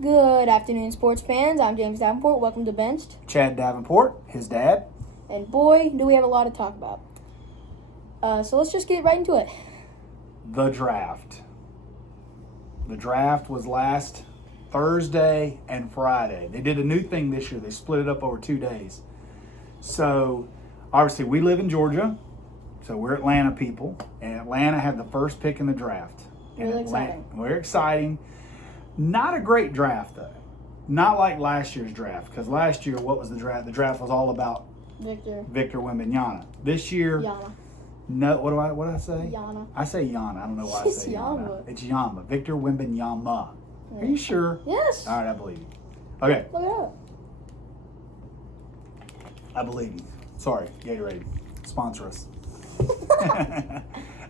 Good afternoon, sports fans. I'm James Davenport. Welcome to Benched. Chad Davenport, his dad. And boy, do we have a lot to talk about. So let's just get right into it. The draft. The draft was last Thursday and Friday. They did a new thing this year. They split it up over 2 days. So, obviously, we live in Georgia. So, we're Atlanta people. And Atlanta had the first pick in the draft. Really exciting. We're exciting. Not a great draft, though. Not like last year's draft. Because last year, what was the draft? The draft was all about Victor Wembanyama. This year, Yana. no. What do I say? Yana. I say Yana. I don't know why I say Yana. Yama. It's Yama. Victor Wembanyama. Are you sure? Yes. All right, I believe you. Okay, Look it up. I believe you. Sorry, Gatorade. Sponsor us.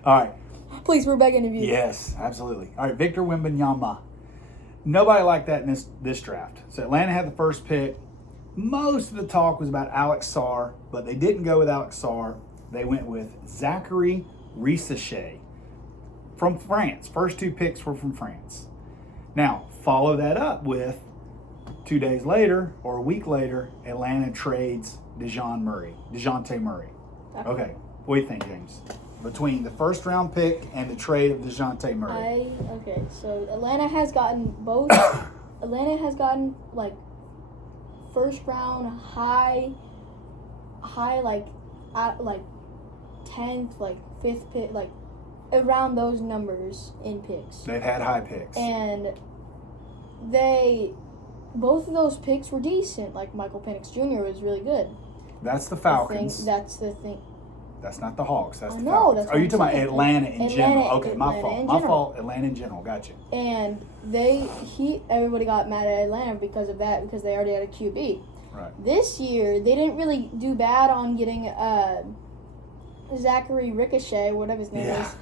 All right. Please, we're begging of you. Yes, absolutely. All right, Victor Wembanyama. Nobody liked that in this draft. So Atlanta had the first pick. Most of the talk was about Alex Sarr, but they didn't go with Alex Sarr. They went with Zachary Risacher from France. First two picks were from France. Now, follow that up with 2 days later or a week later, Atlanta trades DeJounte Murray. Okay, what do you think, James? Between the first round pick and the trade of DeJounte Murray. Okay, so Atlanta has gotten both. Atlanta has gotten like first round high like 10th, like 5th pick, like around those numbers in picks. They've had high picks. And both of those picks were decent. Like Michael Penix Jr. was really good. That's the Falcons. That's the thing. That's not the Hawks. That's I the know, Falcons. that's Are what you I'm talking about saying. Atlanta in general? Okay, my Atlanta fault. in My general. fault. Atlanta in general. Gotcha. And everybody got mad at Atlanta because of that, because they already had a QB. Right. This year, they didn't really do bad on getting Zachary Ricochet, whatever his name is.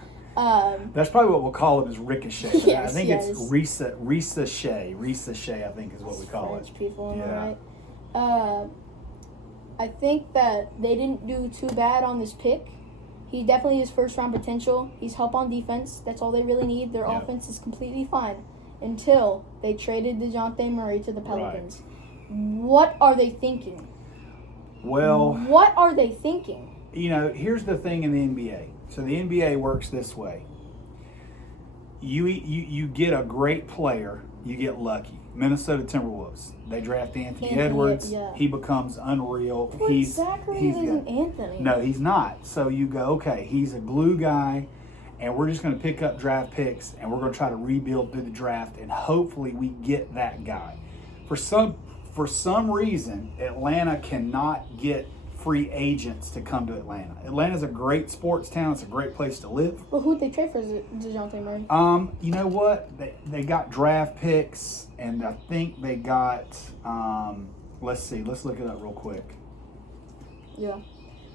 That's probably what we'll call him is Ricochet. But Yes, I think yes. it's Ricochet. Ricochet, I think, is what we call French it. people, am I Yeah. right? I think that they didn't do too bad on this pick. He definitely has first round potential. He's help on defense. That's all they really need. Their Yeah. offense is completely fine until they traded DeJounte Murray to the Pelicans. What are they thinking? Well, What are they thinking? here's the thing in the NBA. So the NBA works this way. You get a great player, you get lucky. Minnesota Timberwolves. They draft Anthony Edwards. Yeah. He becomes unreal. But Zachary isn't Anthony. No, he's not. So you go, okay, he's a glue guy, and we're just going to pick up draft picks, and we're going to try to rebuild through the draft, and hopefully we get that guy. For some reason, Atlanta cannot get free agents to come to Atlanta. Atlanta's a great sports town. It's a great place to live. Well, who'd they trade for DeJounte Murray? You know what? They got draft picks, and I think they got. Let's see. Let's look it up real quick. Yeah,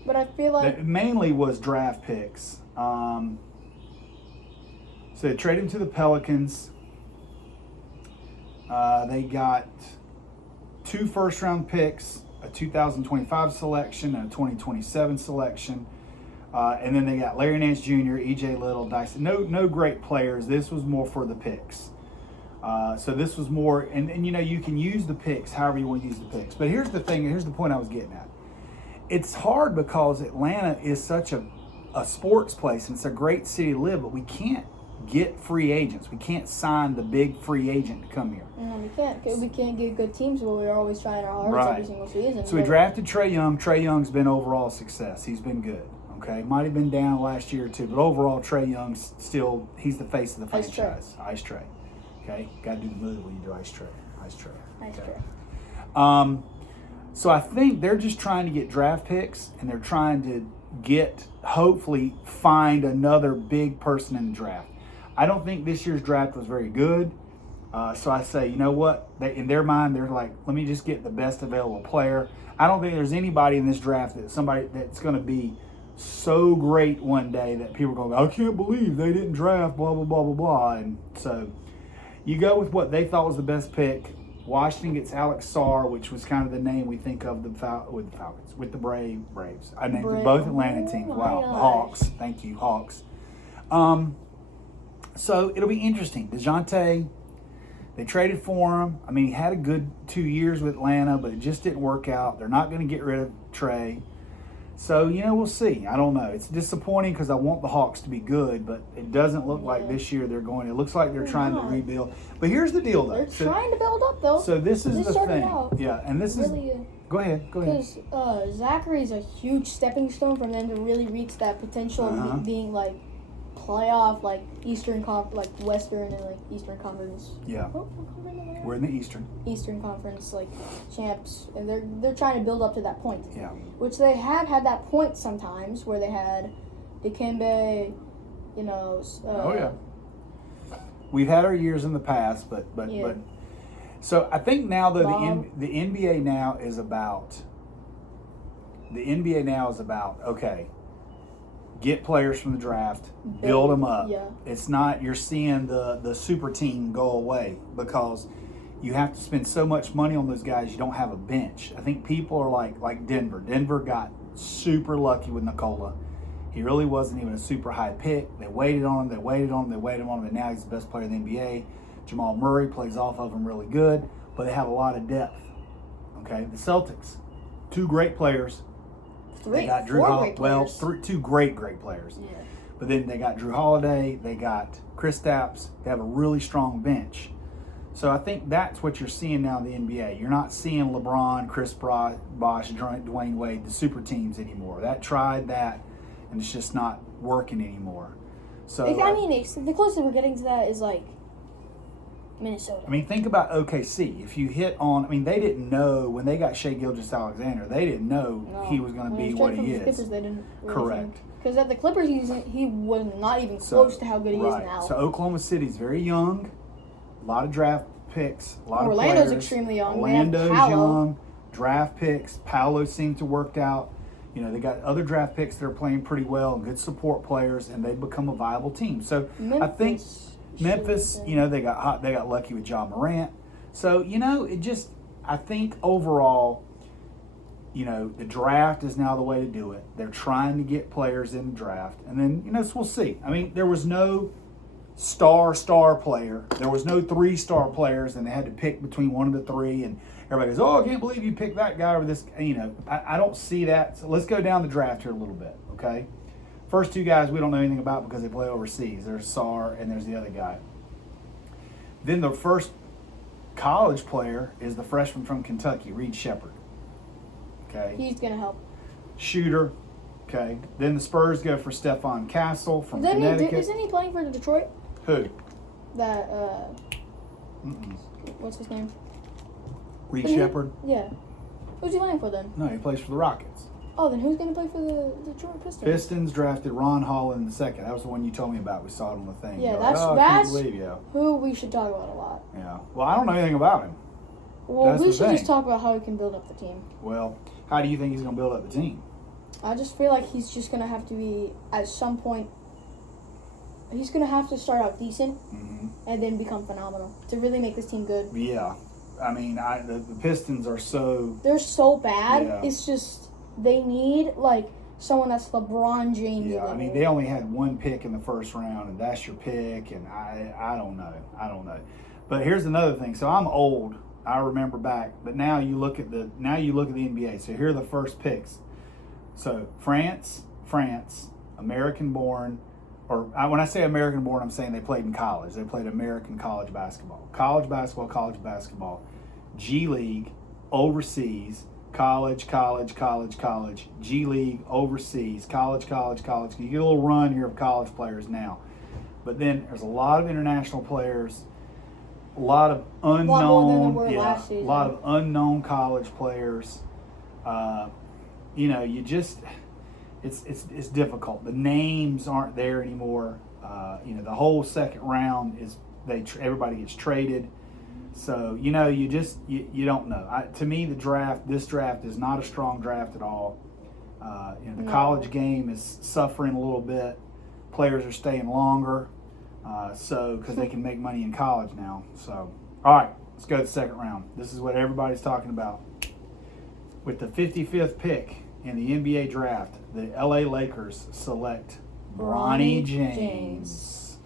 but I feel like It mainly was draft picks. So they traded him to the Pelicans. They got 2 first-round picks, a 2025 selection, and a 2027 selection. And then they got Larry Nance Jr., E.J. Little, Dyson. No great players. This was more for the picks. So this was more, and you can use the picks however you want to use the picks. But here's the thing, here's the point I was getting at. It's hard because Atlanta is such a sports place, and it's a great city to live, but we can't get free agents. We can't sign the big free agent to come here. No, we can't. 'Cause we can't get good teams, but we're always trying our hardest Right. every single season. So we drafted Trae Young. Trae Young's been overall a success. He's been good. Okay, might have been down last year or two, but overall Trae Young's he's the face of the Ice Trae. franchise. Ice Trae. Okay, got to do the move when you do Ice Trae. Ice Trae. Nice Okay. try. So I think they're just trying to get draft picks, and they're trying to hopefully find another big person in the draft. I don't think this year's draft was very good. So I say, you know what? In their mind, they're like, let me just get the best available player. I don't think there's anybody in this draft that's going to be so great one day that people are going to go, I can't believe they didn't draft, blah, blah, blah, blah, blah. And so you go with what they thought was the best pick. Washington gets Alex Sarr, which was kind of the name we think of with the Falcons, with the Braves. I named them both Atlanta teams. Oh Wow, my the gosh. Hawks. Thank you, Hawks. So it'll be interesting. DeJounte, They traded for him. I mean, he had a good 2 years with Atlanta, but it just didn't work out. They're not going to get rid of Trey. So, we'll see. I don't know. It's disappointing because I want the Hawks to be good, but it doesn't look like this year they're going. It looks like they're trying to rebuild. But here's the deal, though. They're trying to build up, though. So this is the thing. Out. Yeah, and this really, is. Go ahead. Because Zachary's a huge stepping stone for them to really reach that potential of being like playoff, like Western and like Eastern Conference. Yeah. We're in the Eastern Conference, like champs, and they're trying to build up to that point. Yeah. Which they have had that point sometimes where they had Dikembe, oh yeah. We've had our years in the past, but. So I think now though the NBA now is about. Okay. Get players from the draft, build them up. Yeah. It's not you're seeing the super team go away because you have to spend so much money on those guys. You don't have a bench. I think people are like Denver. Denver got super lucky with Nikola. He really wasn't even a super high pick. They waited on him, and now he's the best player in the NBA. Jamal Murray plays off of him really good, but they have a lot of depth. Okay, the Celtics, 2 great players. They got Drew Holiday. 2 great players. Yeah. But then they got Drew Holiday. They got Kristaps. They have a really strong bench. So I think that's what you're seeing now in the NBA. You're not seeing LeBron, Chris Bosh, Dwayne Wade, the super teams anymore. That tried that, and it's just not working anymore. So the closest we're getting to that is like Minnesota. I mean, think about OKC. If you hit on, they didn't know when they got Shai Gilgeous-Alexander. They didn't know he was going to be what he is. Clippers, they didn't really Correct. Because at the Clippers, he was not even close to how good he is now. So Oklahoma City's very young. A lot of draft picks. A lot Orlando's of players. Extremely young. Orlando's young. Draft picks. Paolo seemed to work out. They got other draft picks that are playing pretty well, good support players, and they've become a viable team. So I think Memphis, they got lucky with John Morant. So, I think overall, the draft is now the way to do it. They're trying to get players in the draft. And then, so we'll see. There was no star player. There was no 3-star players, and they had to pick between one of the 3. And everybody goes, "Oh, I can't believe you picked that guy over this." I don't see that. So let's go down the draft here a little bit, okay? First 2 guys we don't know anything about because they play overseas. There's Sarr and there's the other guy. Then the first college player is the freshman from Kentucky, Reed Shepherd. Okay. He's going to help. Shooter. Okay. Then the Spurs go for Stephon Castle from Connecticut. Isn't he playing for Detroit? Who? That, what's his name? Reed Shepherd? Yeah. Who's he playing for then? No, he plays for the Rockets. Oh, then who's going to play for the Detroit Pistons? Pistons drafted Ron Holland in the 2nd. That was the one you told me about. We saw it on the thing. Yeah, that's who we should talk about a lot. Yeah. Well, I don't know anything about him. Well, we should just talk about how he can build up the team. Well, how do you think he's going to build up the team? I just feel like he's just going to have to be, at some point, he's going to have to start out decent and then become phenomenal to really make this team good. Yeah. The Pistons are so... They're so bad. Yeah. It's just... They need, someone that's LeBron James. Yeah, they only had 1 pick in the first round, and that's your pick, and I don't know. But here's another thing. So I'm old. I remember back. But now you look at the NBA. So here are the first picks. So France, American-born, or when I say American-born, I'm saying they played in college. They played American college basketball. College basketball, G League, overseas, college, G League, overseas, college. You get a little run here of college players now. But then there's a lot of international players, a lot of unknown, last season. A lot of unknown college players. It's difficult. The names aren't there anymore. The whole second round is everybody gets traded. So, you don't know. To me, this draft is not a strong draft at all. The college game is suffering a little bit. Players are staying longer, because they can make money in college now. So, all right, let's go to the second round. This is what everybody's talking about. With the 55th pick in the NBA draft, the LA Lakers select Bronny James.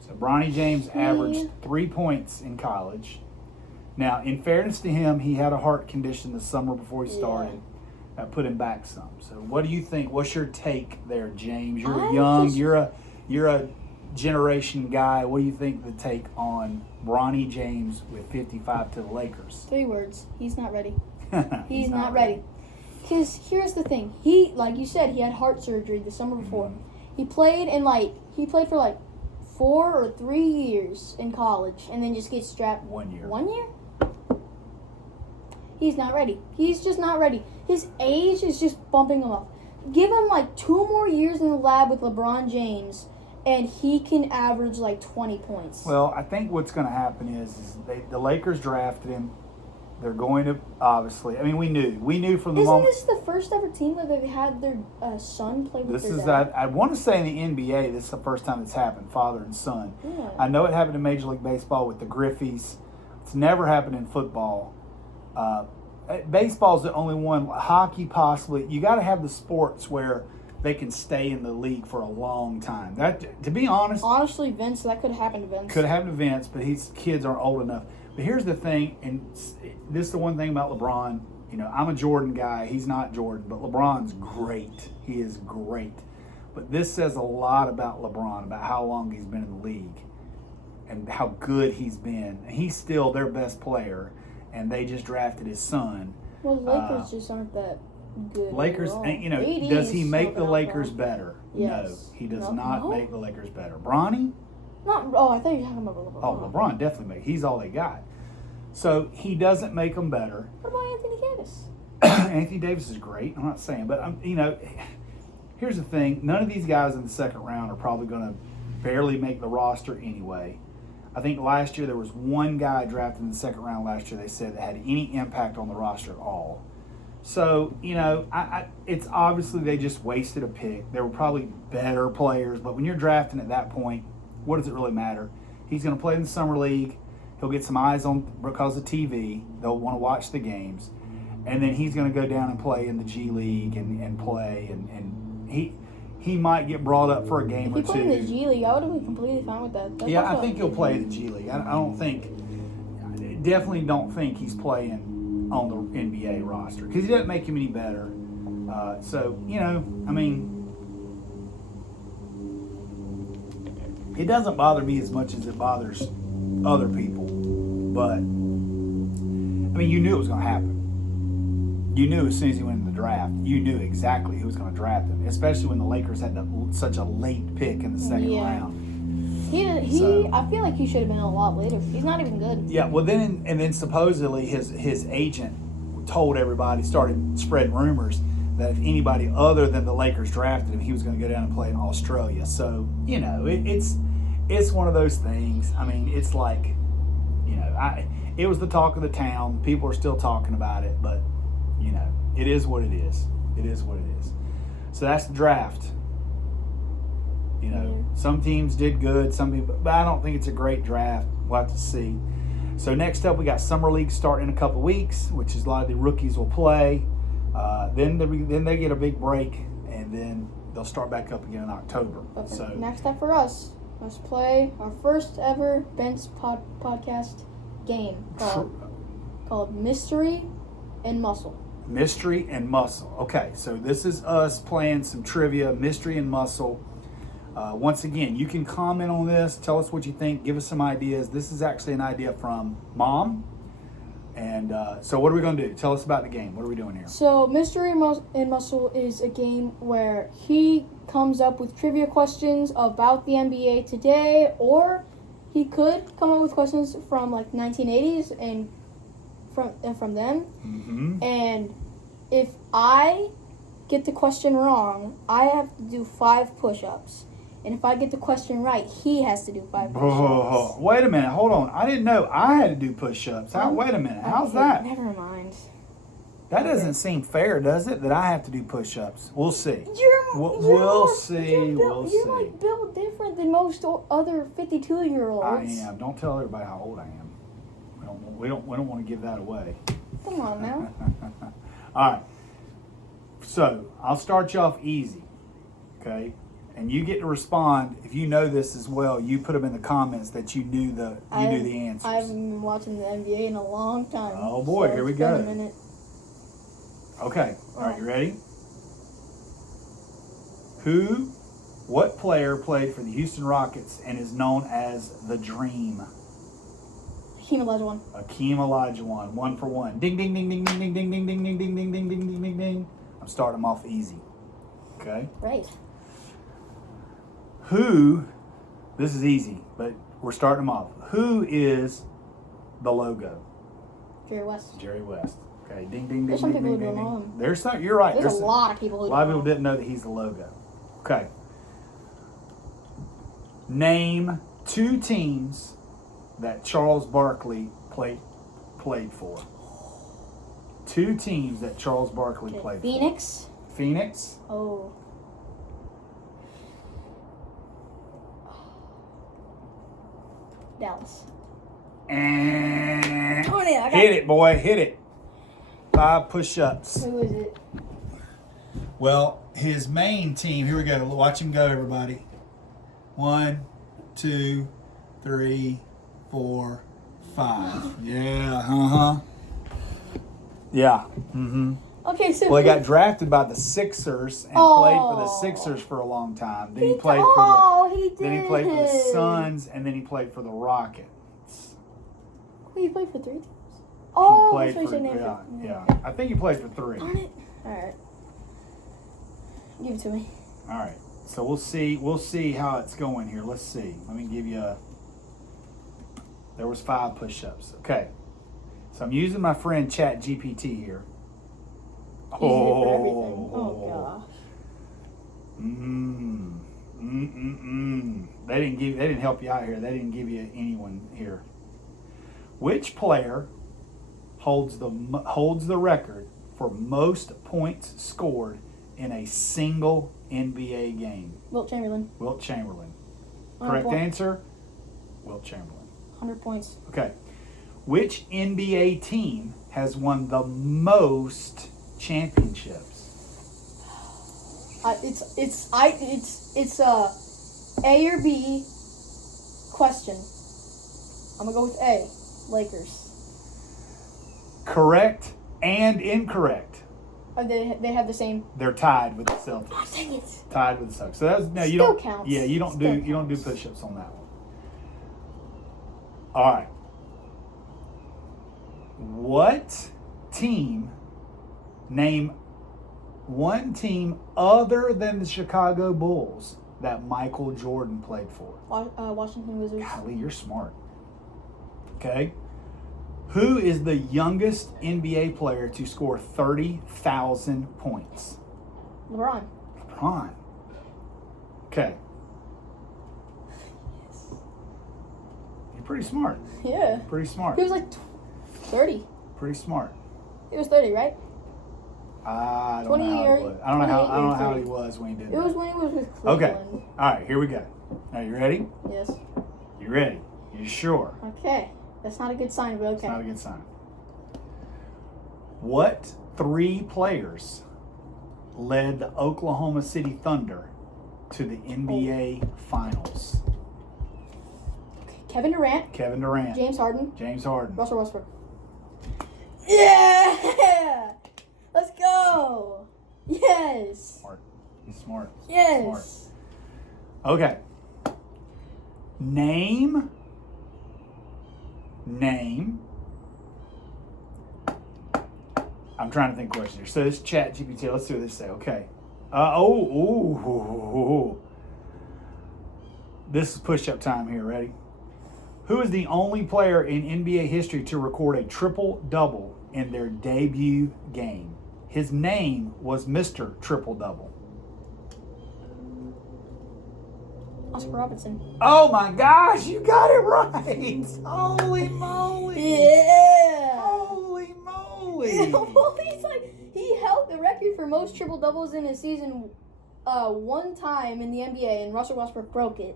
So So Bronny James averaged 3 points in college. Now, in fairness to him, he had a heart condition the summer before he started. That put him back some. So what do you think? What's your take there, James? You're young. You're a generation guy. What do you think the take on Bronny James with 55 to the Lakers? 3 words. He's not ready. He's not ready. Because here's the thing. He, like you said, he had heart surgery the summer before. He played for like 4 or 3 years in college and then just gets strapped. 1 year. 1 year? He's not ready. He's just not ready. His age is just bumping him up. Give him like 2 more years in the lab with LeBron James and he can average like 20 points. Well, I think what's going to happen is the Lakers drafted him. They're going to, obviously, I mean, we knew from the moment. Isn't this the first ever team where they had their son play with This their is dad? that I want to say in the NBA, this is the first time it's happened, father and son. Yeah. I know it happened in Major League Baseball with the Griffeys. It's never happened in football. Baseball's the only one. Hockey, possibly. You got to have the sports where they can stay in the league for a long time. That, to be honest, Honestly, Vince, that could have happened to Vince. could have happened to Vince, but his kids aren't old enough. But here's the thing, and this is the one thing about LeBron. You know, I'm a Jordan guy. He's not Jordan, but LeBron's great. He is great. But this says a lot about LeBron, about how long he's been in the league and how good he's been. And he's still their best player, and they just drafted his son. Well, the Lakers just aren't that good. Lakers, overall. and, you know, AD does he is make the helping out Lakers well. better? Yes. No, he does No. not make the Lakers better. Bronny? I thought you were talking about LeBron. Oh, LeBron definitely makes. He's all they got. So he doesn't make them better. What about Anthony Davis? Anthony Davis is great. I'm not saying, but here's the thing: none of these guys in the second round are probably going to barely make the roster anyway. I think last year there was one guy drafted in the second round last year. They said that had any impact on the roster at all. So it's obviously they just wasted a pick. There were probably better players, but when you're drafting at that point, what does it really matter? He's going to play in the summer league. He'll get some eyes on because of TV. They'll want to watch the games. And then he's going to go down and play in the G League and play. And he might get brought up for a game or If he played two. in the G League, I would have been completely fine with that. Yeah, I think he'll play the G League. I definitely don't think he's playing on the NBA roster because he doesn't make him any better. It doesn't bother me as much as it bothers other people. But, you knew it was going to happen. You knew as soon as he went in the draft, you knew exactly who was going to draft him, especially when the Lakers had such a late pick in the second round. I feel like he should have been a lot later. He's not even good. Yeah, well, then supposedly his agent told everybody, started spreading rumors that if anybody other than the Lakers drafted him, he was going to go down and play in Australia. So, it's one of those things. I mean, it's like, it was the talk of the town. People are still talking about it, but, it is what it is. It is what it is. So that's the draft. Some teams did good, some people, but I don't think it's a great draft. We'll have to see. So next up, we got Summer League starting in a couple weeks, which is a lot of the rookies will play. Then they get a big break, and then they'll start back up again in October. Okay. So Next up for us, let's play our first ever Ben's podcast game called Mystery and Muscle. Mystery and Muscle. Okay, so this is us playing some trivia, Mystery and Muscle. Once again, you can comment on this, tell us what you think, give us some ideas. This is actually an idea from Mom. And so what are we going to do? Tell us about the game. What are we doing here? So Mystery and Muscle is a game where he comes up with trivia questions about the NBA today, or he could come up with questions from like 1980s and from them. Mm-hmm. And if I get the question wrong, I have to do 5 push-ups. And if I get the question right, he has to do 5 push-ups. Oh, wait a minute. Hold on. I didn't know I had to do push-ups. Wait a minute. How's Okay, that? Never mind. That doesn't seem fair, does it? That I have to do push-ups. We'll see. We'll see. You're like built different than most other 52-year-olds. I am. Don't tell everybody how old I am. We don't want to give that away. Come on now. All right. So I'll start you off easy, okay? And you get to respond. If you know this as well, you put them in the comments that you knew the answers. I haven't been watching the NBA in a long time. Oh boy, so here we it's been go. a minute. Okay. All right, you ready? What player played for the Houston Rockets and is known as the Dream? Hakeem Olajuwon. Akeem Olajuwon, 1 for 1. Ding, ding, ding, ding, ding, ding, ding, ding, ding, ding, ding, ding, ding, ding, ding, ding, ding. I'm starting them off easy. Okay. Right. This is easy, but we're starting them off. Who is the logo? Jerry West. Jerry West. Okay. Ding, ding, ding, There's some ding, people ding, who ding, don't know ding. him. There's some. You're right. There's a lot of people who A lot of don't people know. didn't know that he's the logo. Okay. Name 2 teams that Charles Barkley played for. 2 teams that Charles Barkley played Phoenix. for. Phoenix. Oh. Dallas. And Oh, yeah, I got hit it, boy. Hit it. 5 push-ups. Who is it? Well, his main team. Here we go. Watch him go, everybody. 1, 2, 3, 4, 5. Yeah. Yeah. Mm-hmm. Okay, so Well, he got drafted by the Sixers and played for the Sixers for a long time. Then he played Then he played for the Suns, and then he played for the Rockets. Wait, he played for 3 teams? He Oh, played that's what for you said. yeah. I think he played for 3. Darn it. Alright. Give it to me. All right. So we'll see how it's going here. Let's see. Let me give you there was 5 push-ups. Okay. So I'm using my friend Chat GPT here. Using it for everything. Oh gosh. They didn't help you out here. They didn't give you anyone here. Which player holds the record for most points scored in a single NBA game? Wilt Chamberlain. Wilt Chamberlain. 100 Correct points. answer? Wilt Chamberlain. 100 points. Okay. Which NBA team has won the most championships? It's a A or B question. I'm gonna go with A. Lakers. Correct and incorrect. They have the same. They're tied with the Celtics. Dang it. Tied with the Celtics. So that's no, you Still don't counts. Yeah, you don't Still do counts. push-ups on that one. All right. What team, name one team other than the Chicago Bulls that Michael Jordan played for? Washington Wizards. Golly, you're smart. Okay. Who is the youngest NBA player to score 30,000 points? LeBron. LeBron. Okay. You're pretty smart. Yeah. Pretty smart. He was like 30. Pretty smart. He was 30, right? I don't 20 know how or- he was. I don't know how 28 or he was when he did It that. was when he was with Cleveland. Okay. All right, here we go. Now, you ready? Yes. You ready? You sure? Okay. That's not a good sign, but It's okay. not a good sign. What 3 players led the Oklahoma City Thunder to the NBA Finals? Kevin Durant, Kevin Durant, James Harden, James Harden. Russell Westbrook. Yeah! Let's go! Yes! Smart. He's smart. Yes! Okay. Name. I'm trying to think of questions here. So this Chat GPT. Let's see what this say. Okay. This is push-up time here. Ready? Who is the only player in NBA history to record a triple-double in their debut game? His name was Mr. Triple-Double. Oscar Robertson. Oh my gosh, you got it right! Holy moly! Yeah! Holy moly! Well, he held the record for most triple doubles in a season one time in the NBA, and Russell Westbrook broke it.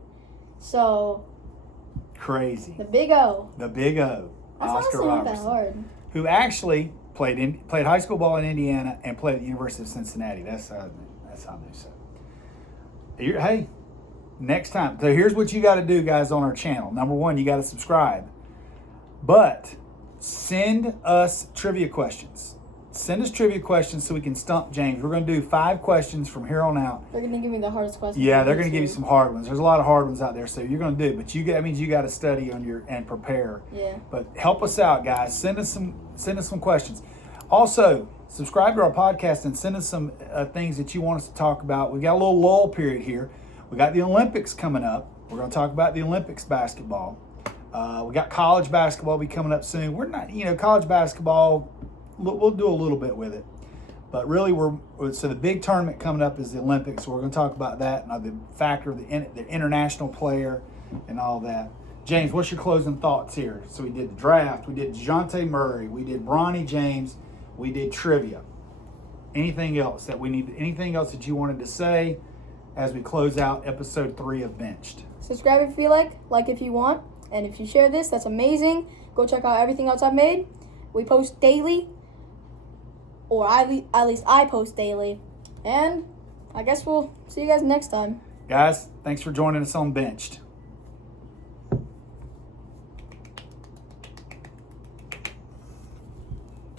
So Crazy. the Big O. The Big O, That's Oscar honestly not that Robertson, hard. who actually played high school ball in Indiana and played at the University of Cincinnati. That's how I knew so. Hey, next time. So here's what you got to do, guys, on our channel. Number one, you got to subscribe. But send us trivia questions. Send us trivia questions so we can stump James. We're going to do 5 questions from here on out. They're going to give me the hardest questions. Yeah, they're going to give you some hard ones. There's a lot of hard ones out there, so you're going to do. But that means you got to study on and prepare. Yeah. But help us out, guys. Send us some questions. Also, subscribe to our podcast and send us some things that you want us to talk about. We got a little lull period here. We got the Olympics coming up. We're going to talk about the Olympics basketball. We got college basketball be coming up soon. We're not, college basketball. We'll do a little bit with it, but really so the big tournament coming up is the Olympics. So we're going to talk about that and the factor of the international player and all that. James, what's your closing thoughts here? So we did the draft, we did DeJounte Murray, we did Bronny James, we did trivia. Anything else that you wanted to say as we close out episode 3 of Benched? Subscribe if you like if you want, and if you share this, that's amazing. Go check out everything else I've made. We post daily. Or at least I post daily. And I guess we'll see you guys next time. Guys, thanks for joining us on Benched.